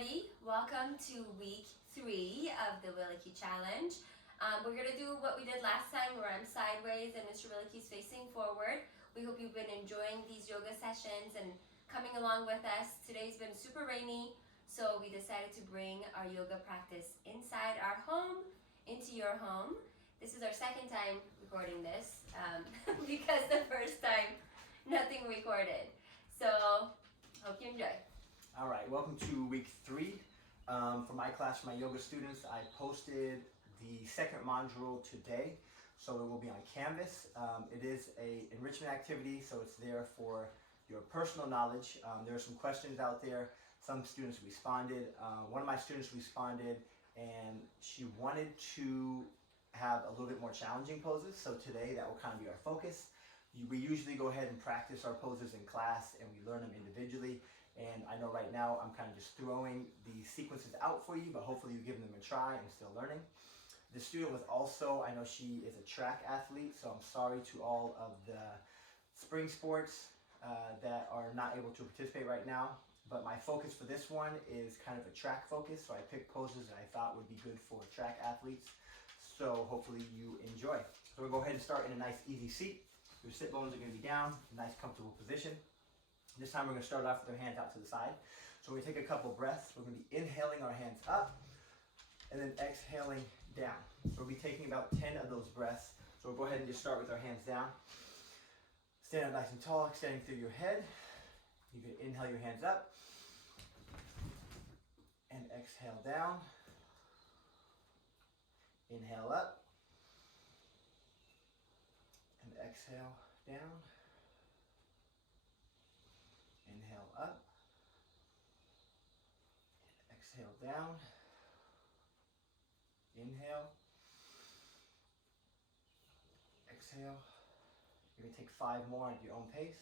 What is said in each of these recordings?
everybody. Welcome to week 3 of the Willicke Challenge. We're going to do what we did last time where I'm sideways and Mr. Willicke's facing forward. We hope you've been enjoying these yoga sessions and coming along with us. Today's been super rainy, so we decided to bring our yoga practice inside our home, into your home. This is our second time recording this because the first time nothing recorded. So, hope you enjoy. All right, welcome to week 3. For my class, for my yoga students, I posted the second module today, so it will be on Canvas. It is a enrichment activity, so it's there for your personal knowledge. There are some questions out there. Some students responded. One of my students responded, and she wanted to have a little bit more challenging poses, so today that will kind of be our focus. We usually go ahead and practice our poses in class, and we learn them individually. And I know right now I'm kind of just throwing the sequences out for you, but hopefully you're giving them a try and still learning. The student was also, I know she is a track athlete, so I'm sorry to all of the spring sports that are not able to participate right now. But my focus for this one is kind of a track focus, so I picked poses that I thought would be good for track athletes. So hopefully you enjoy. So we'll go ahead and start in a nice easy seat. Your sit bones are going to be down, a nice comfortable position. This time we're going to start off with our hands out to the side. So we take a couple breaths. We're going to be inhaling our hands up and then exhaling down. So we'll be taking about 10 of those breaths. So we'll go ahead and just start with our hands down. Stand up nice and tall, extending through your head. You can inhale your hands up and exhale down. Inhale up and exhale down. Inhale up, exhale down, inhale, exhale. You're going to take 5 more at your own pace.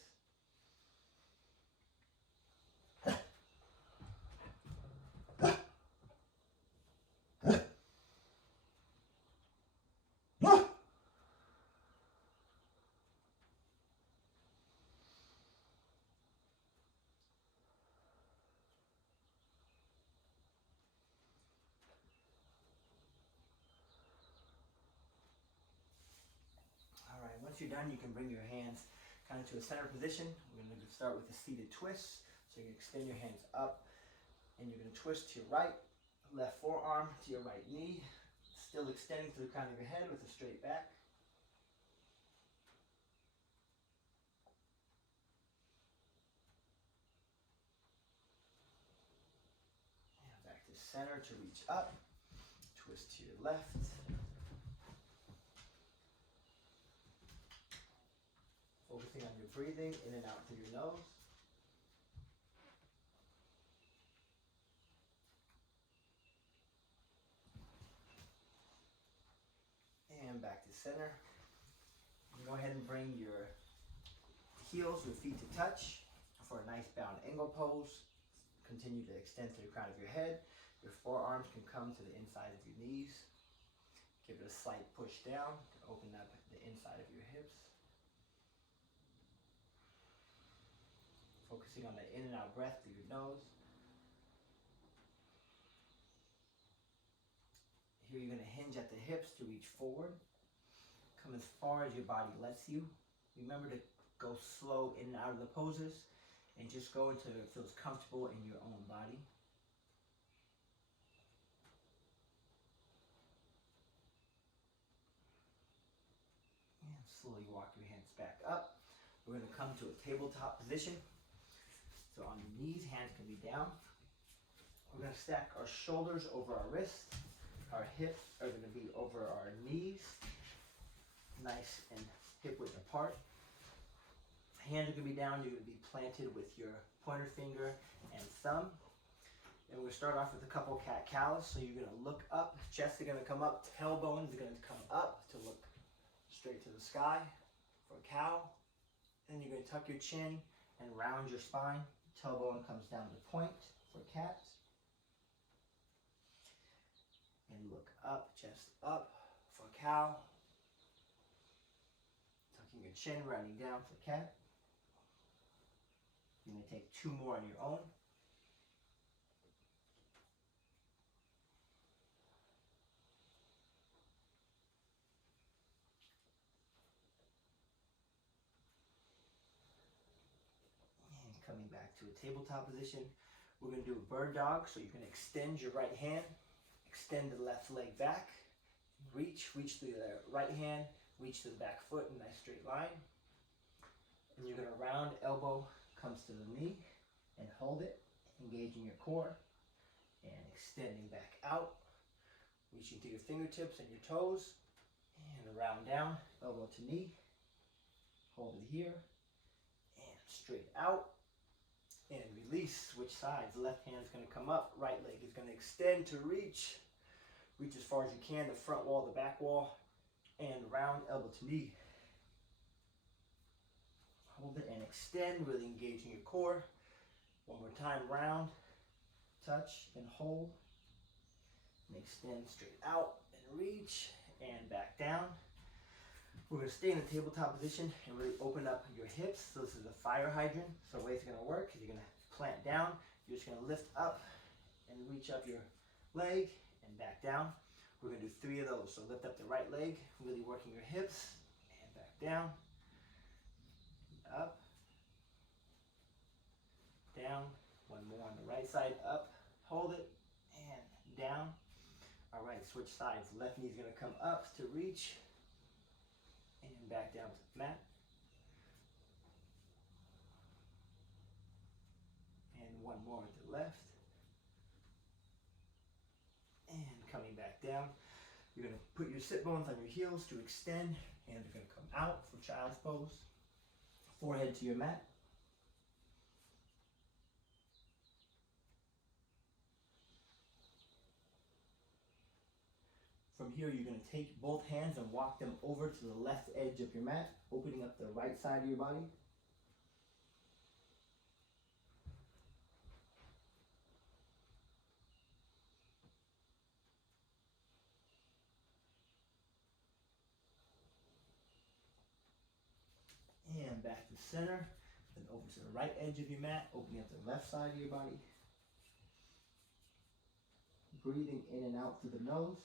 All right, once you're done, you can bring your hands kind of to a center position. We're going to start with a seated twist. So you can extend your hands up, and you're going to twist to your right, left forearm to your right knee, still extending to the crown of your head with a straight back. And back to center to reach up, twist to your left. Focusing on your breathing in and out through your nose. And back to center. You go ahead and bring your heels, your feet to touch for a nice bound angle pose. Continue to extend to the crown of your head. Your forearms can come to the inside of your knees. Give it a slight push down to open up the inside of your hips. Focusing on the in and out breath through your nose. Here you're going to hinge at the hips to reach forward. Come as far as your body lets you. Remember to go slow in and out of the poses and just go until it feels comfortable in your own body. And slowly walk your hands back up. We're going to come to a tabletop position. So on your knees, hands can be down. We're going to stack our shoulders over our wrists. Our hips are going to be over our knees. Nice and hip width apart. Hands are going to be down. You're going to be planted with your pointer finger and thumb. And we're going to start off with a couple cat-cows. So you're going to look up. Chest is going to come up. Tailbones are going to come up to look straight to the sky for a cow. Then you're going to tuck your chin and round your spine. Tailbone comes down to point for cat. And look up, chest up for cow. Tucking your chin, rounding down for cat. You're going to take 2 more on your own. a tabletop position. We're going to do a bird dog, so you can extend your right hand, extend the left leg back, reach through the right hand, reach to the back foot in a nice straight line. And you're going to round elbow comes to the knee and hold it, engaging your core and extending back out, reaching through your fingertips and your toes, and round down, elbow to knee, hold it here, and straight out, and release, switch sides. Left hand's going to come up, right leg is going to extend to reach as far as you can, the front wall, the back wall, and round, elbow to knee. Hold it and extend, really engaging your core. One more time, round, touch, and hold, and extend straight out, and reach, and back down. We're going to stay in the tabletop position and really open up your hips. So this is a fire hydrant. So the way it's going to work is you're going to plant down. You're just going to lift up and reach up your leg and back down. We're going to do 3 of those. So lift up the right leg, really working your hips, and back down, up, down. One more on the right side, up, hold it, and down. All right, switch sides. Left knee's going to come up to reach, and back down to the mat. And one more to the left. And coming back down. You're going to put your sit bones on your heels to extend. Hands are going to come out for child's pose. Forehead to your mat. From here, you're going to take both hands and walk them over to the left edge of your mat, opening up the right side of your body. And back to center, then over to the right edge of your mat, opening up the left side of your body. Breathing in and out through the nose.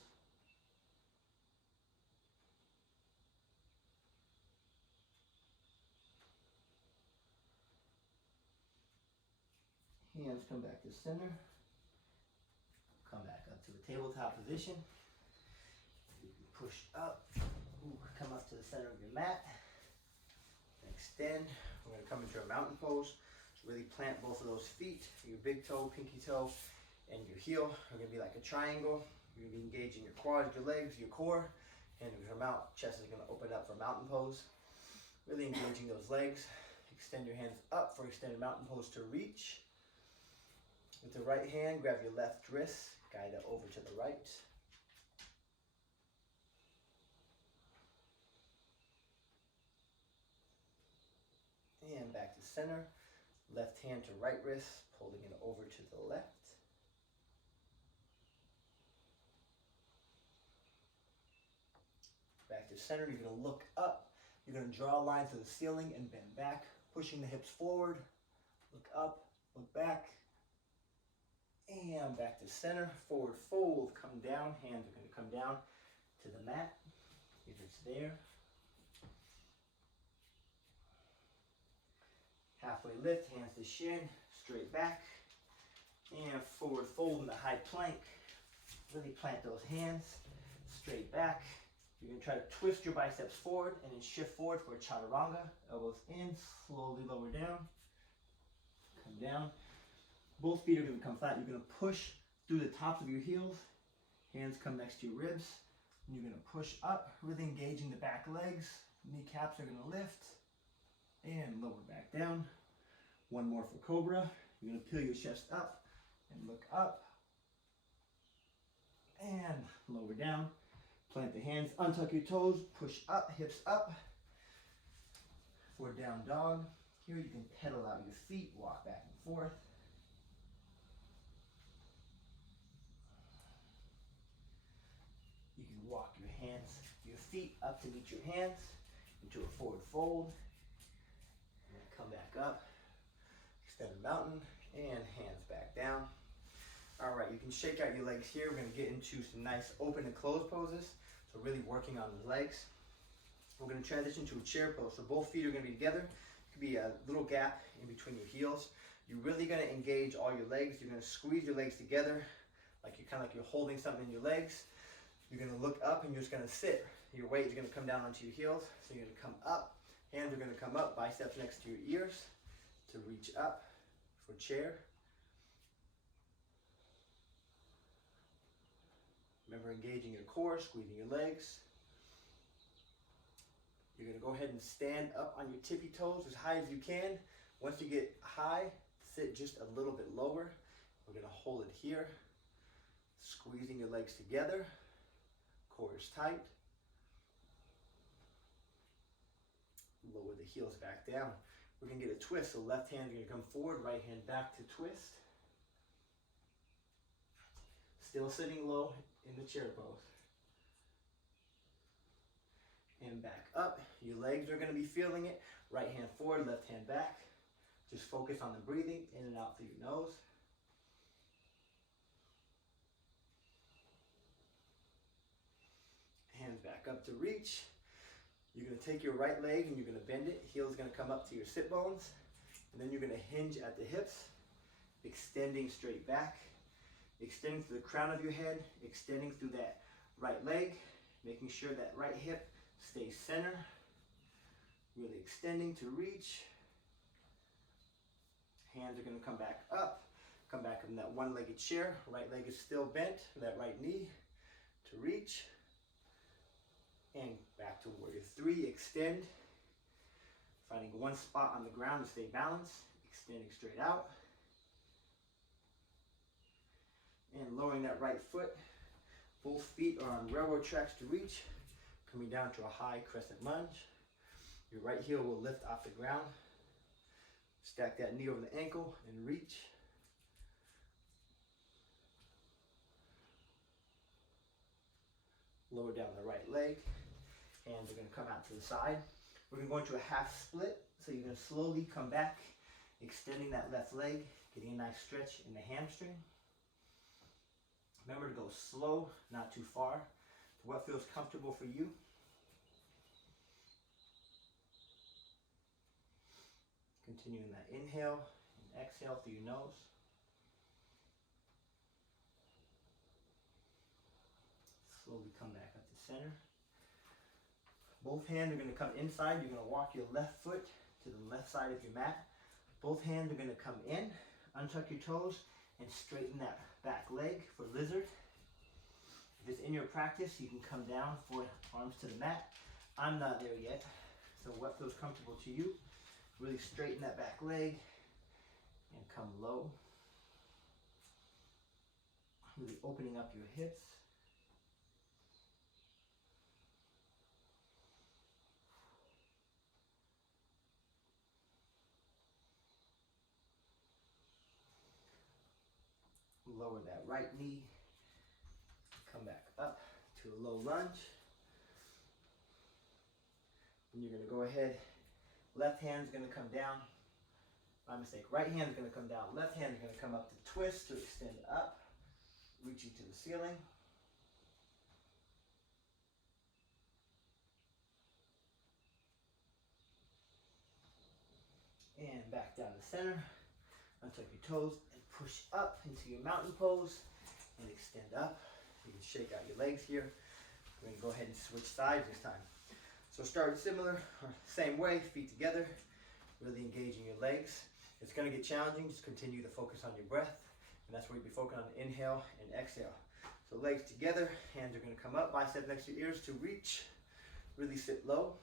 Hands come back to center. Come back up to the tabletop position. You can push up. Come up to the center of your mat. Extend. We're going to come into a mountain pose. Really plant both of those feet, your big toe, pinky toe, and your heel are going to be like a triangle. You're going to be engaging your quads, your legs, your core, and your mouth, chest is going to open up for mountain pose. Really engaging those legs. Extend your hands up for extended mountain pose to reach. With the right hand, grab your left wrist, guide it over to the right. And back to center. Left hand to right wrist, pulling it over to the left. Back to center, you're going to look up. You're going to draw a line to the ceiling and bend back, pushing the hips forward. Look up, look back. And back to center, forward fold, come down. Hands are going to come down to the mat, if it's there. Halfway lift, hands to shin, straight back. And forward fold in the high plank. Really plant those hands, straight back. You're going to try to twist your biceps forward and then shift forward for a chaturanga. Elbows in, slowly lower down. Come down. Both feet are going to come flat. You're going to push through the tops of your heels. Hands come next to your ribs. And you're going to push up, really engaging the back legs. Kneecaps are going to lift. And lower back down. One more for Cobra. You're going to peel your chest up and look up. And lower down. Plant the hands, untuck your toes, push up, hips up. For down dog. Here you can pedal out your feet, walk back and forth. You can walk your hands, your feet up to meet your hands into a forward fold. And then come back up, extend the mountain, and hands back down. All right, you can shake out your legs here. We're going to get into some nice open and closed poses. So really working on the legs. We're going to transition to a chair pose. So both feet are going to be together. It could be a little gap in between your heels. You're really gonna engage all your legs. You're gonna squeeze your legs together, like you're holding something in your legs. You're gonna look up and you're just gonna sit. Your weight is gonna come down onto your heels. So you're gonna come up, hands are gonna come up, biceps next to your ears to reach up for chair. Remember engaging your core, squeezing your legs. You're gonna go ahead and stand up on your tippy toes as high as you can. Once you get high, sit just a little bit lower. We're gonna hold it here, squeezing your legs together, core is tight. Lower the heels back down. We're gonna get a twist, so left hand is gonna come forward, right hand back to twist. Still sitting low in the chair pose. And back up. Your legs are gonna be feeling it. Right hand forward, left hand back. Just focus on the breathing, in and out through your nose. Hands back up to reach. You're gonna take your right leg and you're gonna bend it. Heel is gonna come up to your sit bones. And then you're gonna hinge at the hips, extending straight back, extending through the crown of your head, extending through that right leg, making sure that right hip stays center. Really extending to reach. Hands are gonna come back in that one-legged chair. Right leg is still bent, that right knee to reach. And back to warrior three, extend. Finding one spot on the ground to stay balanced, extending straight out. And lowering that right foot. Both feet are on railroad tracks to reach. Coming down to a high crescent lunge. Your right heel will lift off the ground. Stack that knee over the ankle and reach. Lower down the right leg. Hands are going to come out to the side. We're going to go into a half split. So you're going to slowly come back, extending that left leg, getting a nice stretch in the hamstring. Remember to go slow, not too far, to what feels comfortable for you. Continuing that inhale and exhale through your nose. Slowly come back up to center. Both hands are going to come inside. You're going to walk your left foot to the left side of your mat. Both hands are going to come in, untuck your toes, and straighten that back leg for lizard. If it's in your practice, you can come down for arms to the mat. I'm not there yet, so what feels comfortable to you? Really straighten that back leg and come low. Really opening up your hips. Lower that right knee. Come back up to a low lunge. And you're going to go ahead. Left hand is going to come down. My mistake. Right hand is going to come down. Left hand is going to come up to twist to extend up. Reaching to the ceiling. And back down to center. Untuck your toes and push up into your mountain pose and extend up. You can shake out your legs here. We're going to go ahead and switch sides this time. So start similar, or same way, feet together, really engaging your legs. It's going to get challenging, just continue to focus on your breath, and that's where you'll be focusing on inhale and exhale. So legs together, hands are going to come up, bicep next to your ears to reach, really sit low.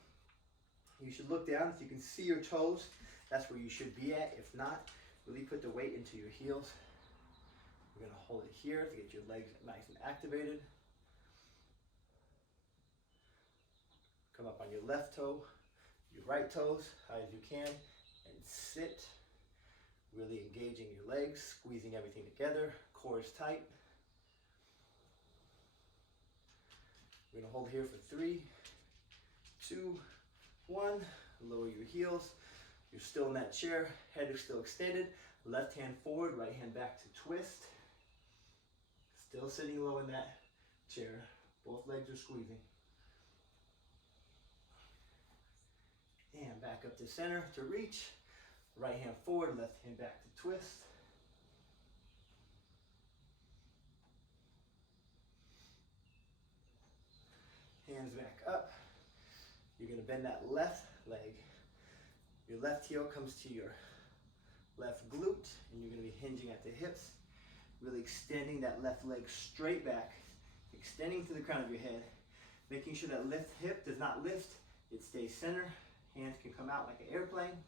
You should look down, if you can see your toes, that's where you should be at. If not, really put the weight into your heels. We're going to hold it here to get your legs nice and activated. Come up on your left toe, your right toes, high as you can, and sit. Really engaging your legs, squeezing everything together, core is tight. We're gonna hold here for 3, 2, 1. Lower your heels. You're still in that chair, head is still extended. Left hand forward, right hand back to twist. Still sitting low in that chair. Both legs are squeezing. And back up to center to reach. Right hand forward, left hand back to twist. Hands back up. You're going to bend that left leg. Your left heel comes to your left glute, and you're going to be hinging at the hips, really extending that left leg straight back, extending to the crown of your head, making sure that left hip does not lift, it stays center. Hands can come out like an airplane.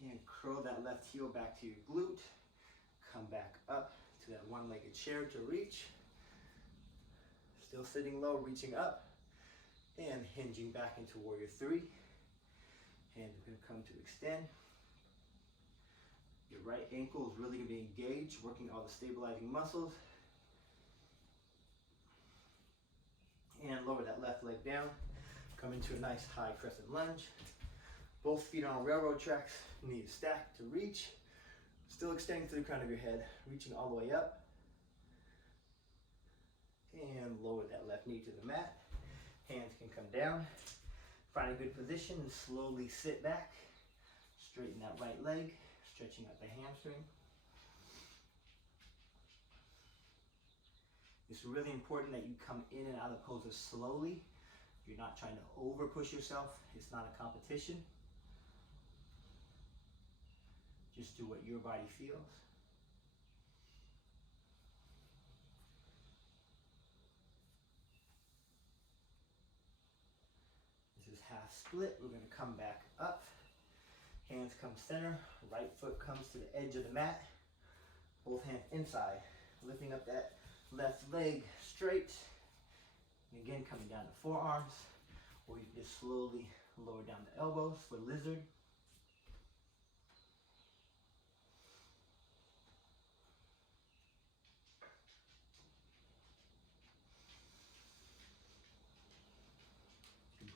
And curl that left heel back to your glute. Come back up to that one-legged chair to reach. Still sitting low, reaching up. And hinging back into warrior three. Hands are going to come to extend. Your right ankle is really going to be engaged, working all the stabilizing muscles. And lower that left leg down. Come into a nice high crescent lunge. Both feet on railroad tracks, knees stacked to reach. Still extending to the crown of your head, reaching all the way up. And lower that left knee to the mat. Hands can come down. Find a good position and slowly sit back. Straighten that right leg, stretching out the hamstring. It's really important that you come in and out of poses slowly. You're not trying to over push yourself. It's not a competition. Just do what your body feels. This is half split. We're going to come back up. Hands come center. Right foot comes to the edge of the mat. Both hands inside. Lifting up that left leg straight. And again, coming down to forearms. Or you can just slowly lower down the elbows for lizard.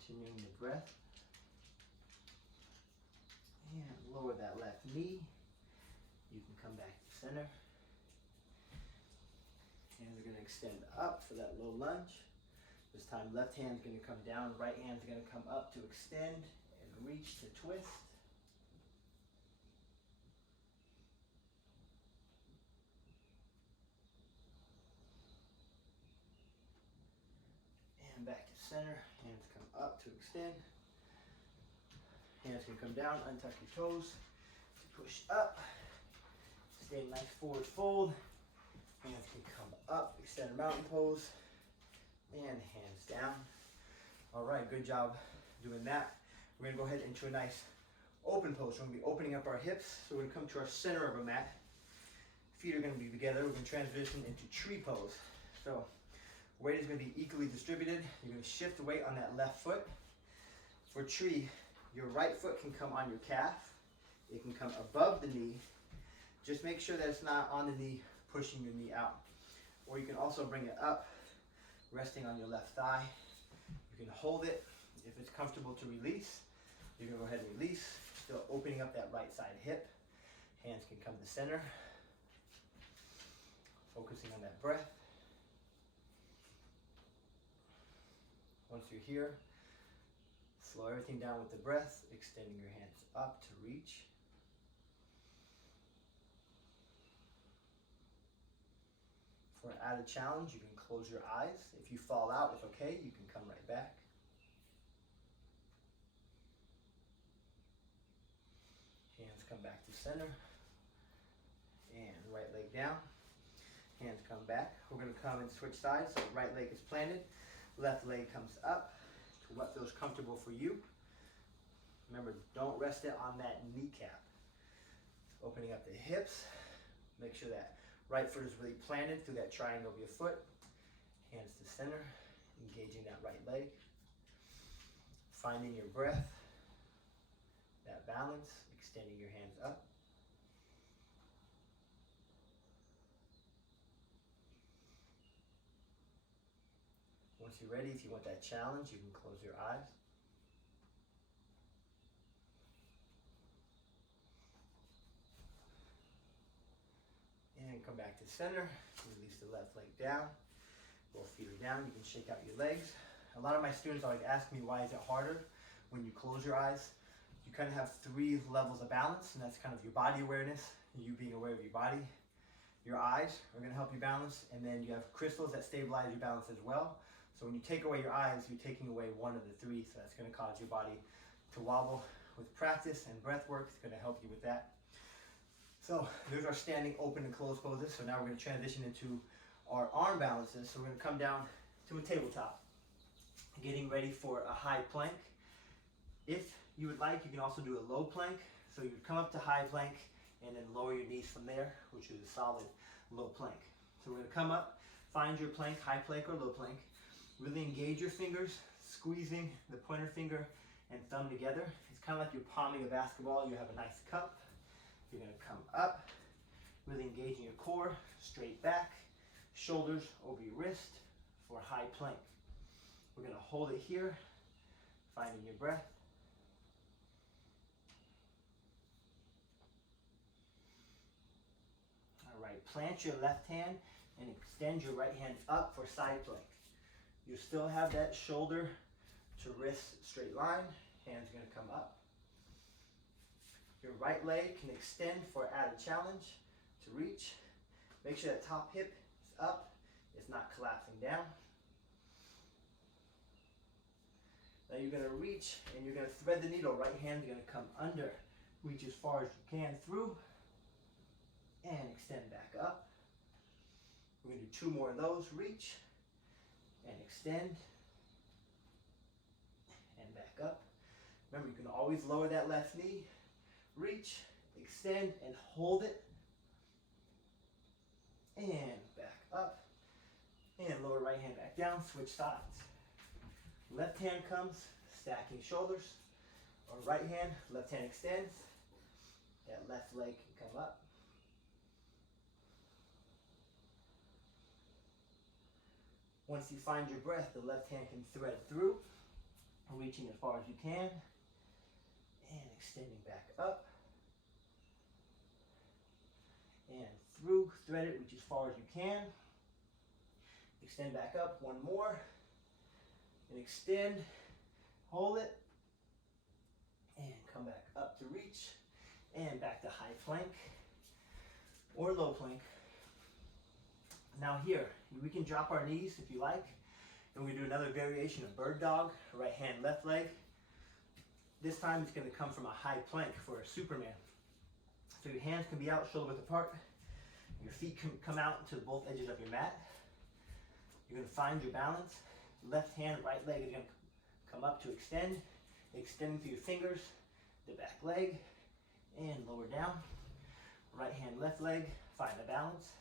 Continuing the breath. And lower that left knee. You can come back to center. Hands are going to extend up for that low lunge. This time left hand's going to come down, right hand's going to come up to extend and reach to twist. And back to center, hands come up to extend. Hands can come down, untuck your toes to push up. Stay nice forward fold. Hands can come up, extend mountain pose. And hands down. All right, good job doing that. We're gonna go ahead into a nice open pose. We're gonna be opening up our hips. So we're gonna come to our center of our mat. Feet are gonna be together. We're gonna transition into tree pose. So weight is gonna be equally distributed. You're gonna shift the weight on that left foot. For tree, your right foot can come on your calf. It can come above the knee. Just make sure that it's not on the knee, pushing your knee out. Or you can also bring it up, resting on your left thigh. You can hold it. If it's comfortable to release, you can go ahead and release. Still opening up that right side hip. Hands can come to center. Focusing on that breath. Once you're here, slow everything down with the breath, extending your hands up to reach. For an added challenge, you can close your eyes. If you fall out, it's okay. You can come right back. Hands come back to center. And right leg down. Hands come back. We're going to come and switch sides. So right leg is planted. Left leg comes up to what feels comfortable for you. Remember, don't rest it on that kneecap. Opening up the hips. Make sure that right foot is really planted through that triangle of your foot. Hands to center, engaging that right leg. Finding your breath, that balance, extending your hands up. Once you're ready, if you want that challenge, you can close your eyes. And come back to center. Release the left leg down. Both feet are down. You can shake out your legs. A lot of my students always ask me, why is it harder when you close your eyes? You kind of have 3 levels of balance, and that's kind of your body awareness, you being aware of your body. Your eyes are going to help you balance, and then you have crystals that stabilize your balance as well. So when you take away your eyes, you're taking away one of the 3, so that's going to cause your body to wobble. With practice and breath work, it's going to help you with that. So there's our standing open and closed poses. So now we're going to transition into our arm balances. So we're going to come down to a tabletop, getting ready for a high plank. If you would like, you can also do a low plank. So you would come up to high plank and then lower your knees from there, which is a solid low plank. So we're going to come up, find your plank, high plank or low plank. Really engage your fingers, squeezing the pointer finger and thumb together. It's kind of like you're palming a basketball. You have a nice cup. You're going to come up, really engaging your core, straight back, shoulders over your wrist for high plank. We're going to hold it here, finding your breath. All right, plant your left hand and extend your right hand up for side plank. You still have that shoulder to wrist straight line. Hands going to come up. Your right leg can extend for added challenge to reach. Make sure that top hip is up. It's not collapsing down. Now you're going to reach and you're going to thread the needle. Right hand's going to come under. Reach as far as you can through and extend back up. We're going to do 2 more of those. Reach and extend and back up. Remember, you can always lower that left knee. Reach, extend, and hold it. And back up. And lower right hand back down. Switch sides. Left hand comes, stacking shoulders. Or right hand, left hand extends. That left leg can come up. Once you find your breath, the left hand can thread through, reaching as far as you can, and extending back up, and through, thread it, reach as far as you can, extend back up, 1 more, and extend, hold it, and come back up to reach, and back to high plank, or low plank. Now here, we can drop our knees if you like, and we do another variation of bird dog, right hand, left leg. This time it's going to come from a high plank for a Superman. So your hands can be out, shoulder width apart. Your feet can come out to both edges of your mat. You're going to find your balance. Left hand, right leg is going to come up to extend. Extending through your fingers, the back leg, and lower down. Right hand, left leg, find the balance.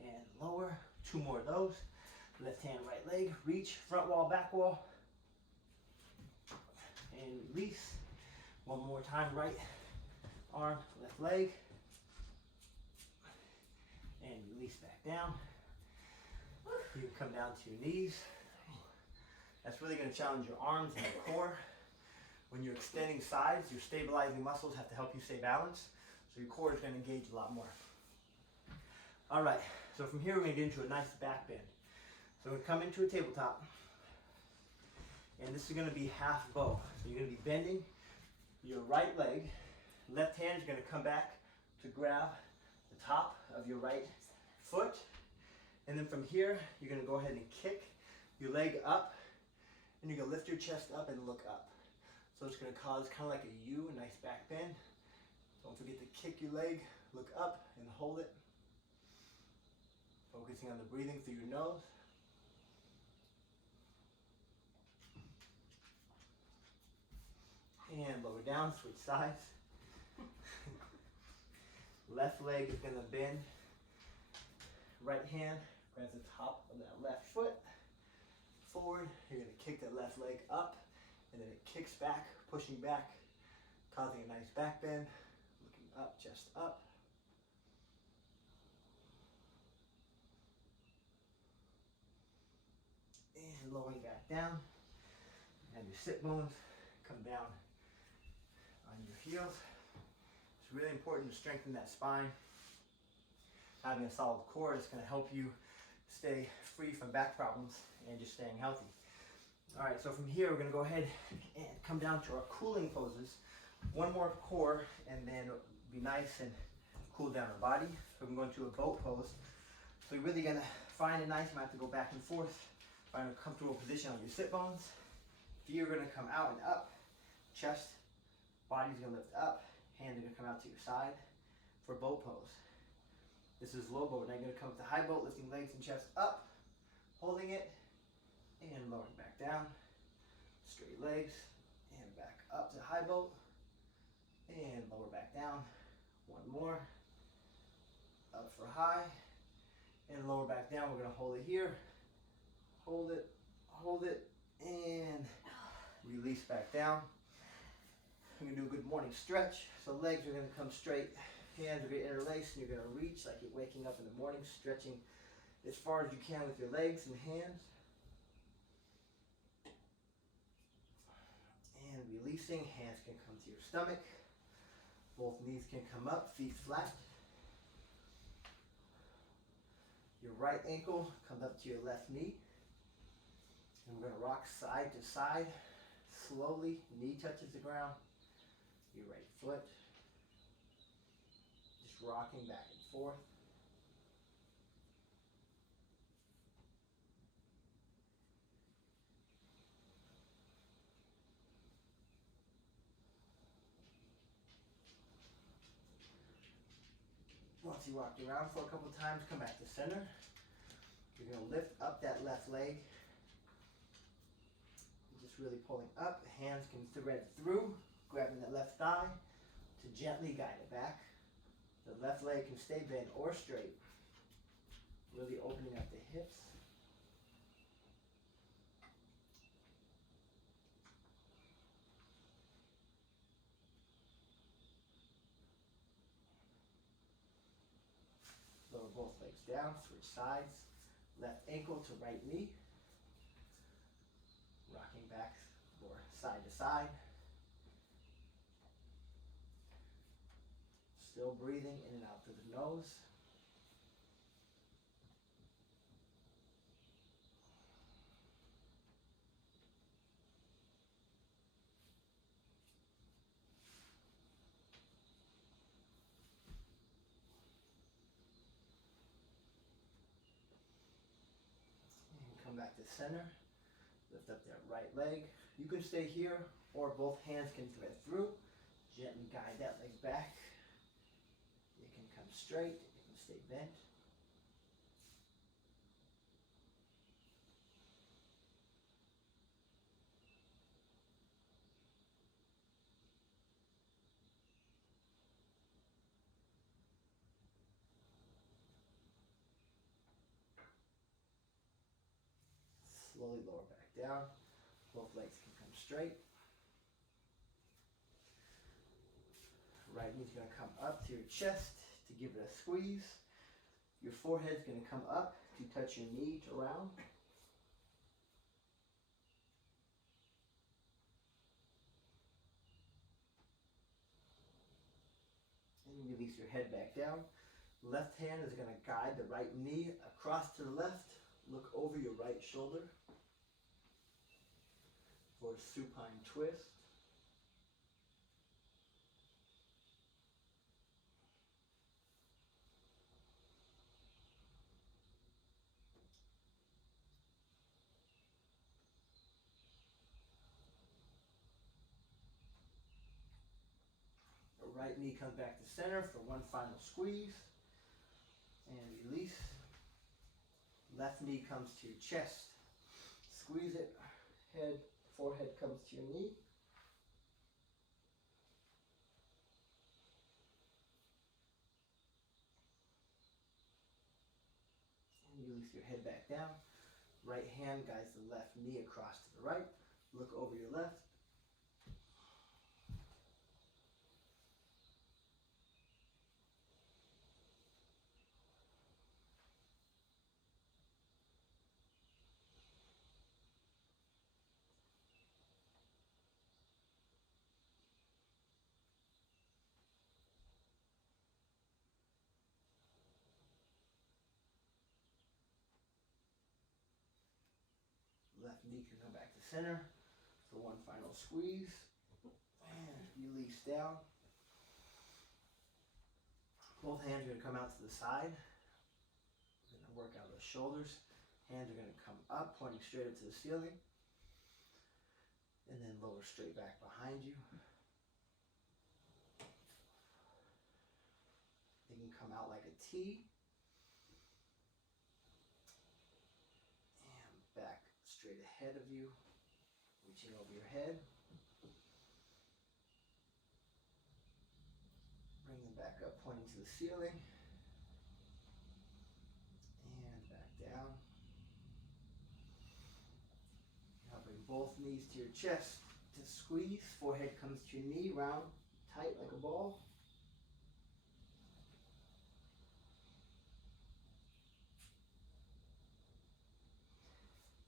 And lower, 2 more of those. Left hand, right leg, reach, front wall, back wall. And release. 1 more time, right arm, left leg. And release back down. You can come down to your knees. That's really going to challenge your arms and your core. When you're extending sides, your stabilizing muscles have to help you stay balanced. So your core is going to engage a lot more. All right, so from here we're going to get into a nice back bend. So we're going to come into a tabletop. And this is going to be half bow. So you're going to be bending your right leg. Left hand is going to come back to grab the top of your right foot. And then from here, you're going to go ahead and kick your leg up. And you're going to lift your chest up and look up. So it's going to cause kind of like a U, a nice back bend. Don't forget to kick your leg, look up, and hold it. Focusing on the breathing through your nose. And lower down, switch sides. Left leg is going to bend. Right hand grabs the top of that left foot. Forward, you're going to kick that left leg up, and then it kicks back, pushing back, causing a nice back bend. Looking up, chest up. And lowering back down. And your sit bones come down on your heels. It's really important to strengthen that spine. Having a solid core is going to help you stay free from back problems and just staying healthy. All right, so from here we're gonna go ahead and come down to our cooling poses. One more core, and then be nice and cool down our body. So we're going to a boat pose. So you're really gonna find it nice. You might have to go back and forth. Find a comfortable position on your sit bones. Feet are gonna come out and up. Chest, body's gonna lift up. Hands are gonna come out to your side for boat pose. This is low boat. Now you're gonna come up to high boat, lifting legs and chest up, holding it, and lowering back down. Straight legs, and back up to high boat, and lower back down. One more. Up for high, and lower back down. We're gonna hold it here. Hold it, and release back down. We're gonna do a good morning stretch. So legs are gonna come straight, hands are gonna interlace, and you're gonna reach like you're waking up in the morning, stretching as far as you can with your legs and hands. And releasing, hands can come to your stomach. Both knees can come up, feet flat. Your right ankle comes up to your left knee. And we're gonna rock side to side. Slowly, knee touches the ground. Your right foot. Just rocking back and forth. Once you rock around for a couple times, come back to center. You're gonna lift up that left leg. Just really pulling up. Hands can thread through, grabbing that left thigh to gently guide it back. The left leg can stay bent or straight. Really opening up the hips. Lower both legs down, switch sides. Left ankle to right knee. Rocking back or side to side. Still breathing in and out through the nose. And come back to center. Lift up that right leg. You can stay here or both hands can thread through. Gently guide that leg back. It can come straight, it can stay bent. Slowly lower back down. Both legs can come straight. Right knee's gonna come up to your chest to give it a squeeze. Your forehead's gonna come up to touch your knee to round. And release your head back down. Left hand is gonna guide the right knee across to the left. Look over your right shoulder for a supine twist. The right knee comes back to center for one final squeeze and release. Left knee comes to your chest. Squeeze it. Head, forehead comes to your knee. And release your head back down. Right hand guides the left knee across to the right. Look over your left. knee can come back to center for one final squeeze. And release down. Both hands are going to come out to the side. We're going to work out those shoulders. Hands are going to come up, pointing straight up to the ceiling. And then lower straight back behind you. They can come out like a T. And back straight ahead of you, reaching over your head. Bring them back up, pointing to the ceiling. And back down. Now bring both knees to your chest to squeeze. Forehead comes to your knee, round, tight like a ball.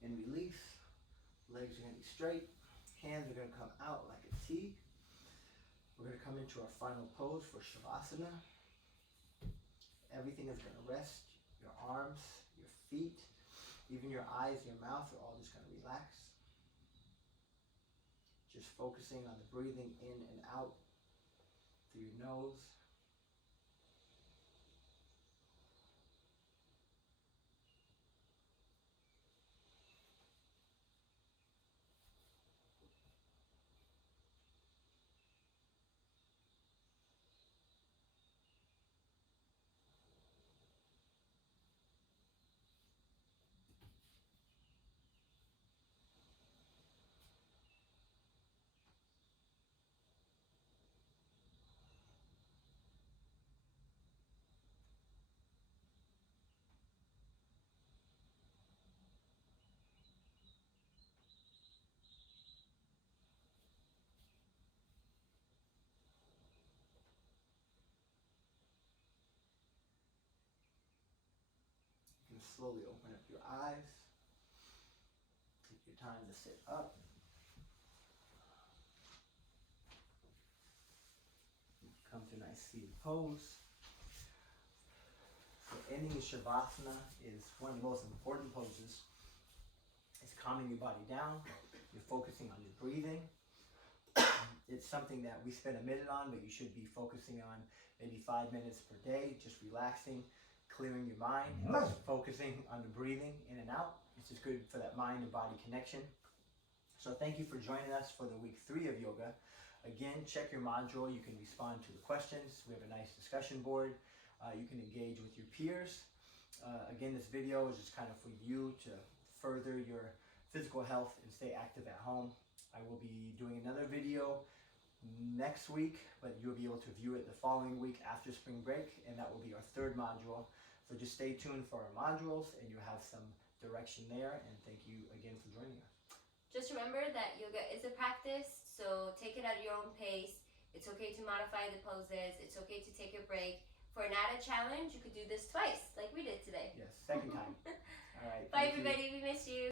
And release. Legs are going to be straight. Hands are going to come out like a T. We're going to come into our final pose for Shavasana. Everything is going to rest. Your arms, your feet, even your eyes, your mouth are all just going to relax. Just focusing on the breathing in and out through your nose. You can slowly open up your eyes. Take your time to sit up. Come to a nice seated pose. So ending in Shavasana is one of the most important poses. It's calming your body down. You're focusing on your breathing. It's something that we spend a minute on, but you should be focusing on maybe 5 minutes per day, just relaxing, clearing your mind, and just focusing on the breathing in and out. It's just good for that mind and body connection. So thank you for joining us for the week 3 of yoga. Again, check your module. You can respond to the questions. We have a nice discussion board. You can engage with your peers. Again, this video is just kind of for you to further your physical health and stay active at home. I will be doing another video next week, but you'll be able to view it the following week after spring break, and that will be our 3rd module. So just stay tuned for our modules, and you'll have some direction there. And thank you again for joining us. Just remember that yoga is a practice, so take it at your own pace. It's okay to modify the poses. It's okay to take a break. For an added challenge, you could do this twice, like we did today. Yes, 2nd time. All right. Bye, everybody. We miss you.